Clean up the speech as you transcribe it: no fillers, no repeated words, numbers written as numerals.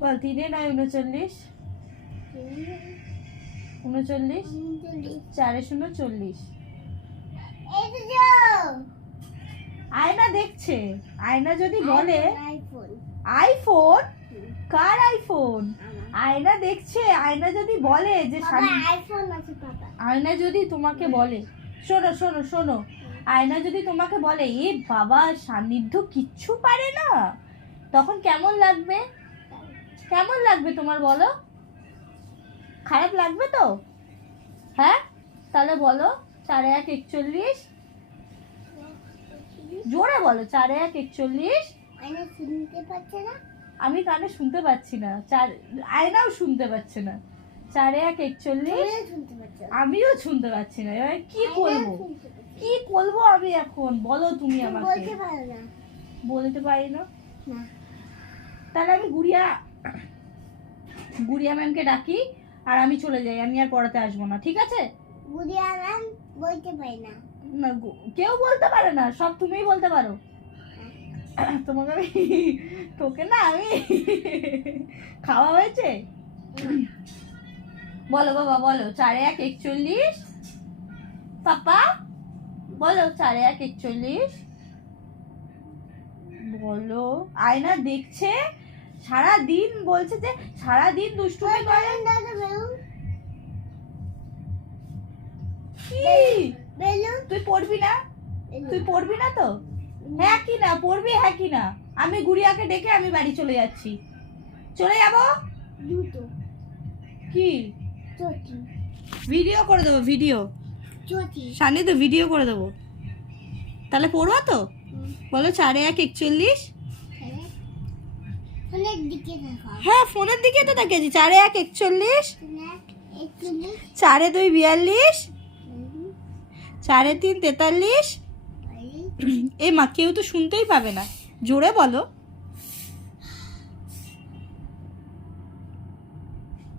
বল 3 9 39 39 4 0 40। আয়না দেখছে, আয়না যদি বলে আইফোন, কার আইফোন? আয়না দেখছে, আয়না যদি বলে যে আয়না যদি তোমাকে বলে, শোনো শোনো শোনো, আয়না যদি তোমাকে বলে এ বাবা সান্নিধ্য কিচ্ছু পারে না, তখন কেমন লাগবে? কেমন লাগবে তোমার বলো? খারাপ লাগবে তো? হ্যাঁ, তাহলে বলো 4 1 41। জোরে বলো 4 1 41। আমি কানে শুনতে পাচ্ছি না, আয়নাও শুনতে পাচ্ছে না। 4 1 41। আমিও শুনতে পাচ্ছি না। এবার কি করবো, কি করবো আমি এখন? বলো তুমি আমাকে। বলতে পারি না। তাহলে আমি গুড়িয়া ম্যামকে ডাকি আর আমি চলে যাই, আমি আর পড়াতে আসবো না, ঠিক আছে? গুড়িয়া ম্যাম বলতে পারে না। না, কেউ বলতে পারে না, সব তুমিই বলতে পারো। তোমাকে আমি, তোকে না আমি খাওয়া হয়েছে। বলো বাবা, বলো 4 1 41। পাপা বলো 4 1 41। বলো। আয়না দেখছে, সারা দিন বলছে যে সারা দিন দুষ্টুমি করে। কি তুই পড়বি না? তুই পড়বি না তো? হ্যাঁ কি না পড়বি? হ্যাঁ কি না? আমি গুড়িয়াকে ডেকে আমি বাড়ি চলে যাচ্ছি। চলে যাব। কি ভিডিও করে দেবো? ভিডিও সানি তো ভিডিও করে দেবো। তাহলে পড়বো তো? বলো 4 1 41। হ্যাঁ ফোনের দিকে তো তাকিয়েছি। 4 1 41, 4 2 42, 4 3 43। এ মা, কেউ তো শুনতেই পাবে না, জোরে বলো।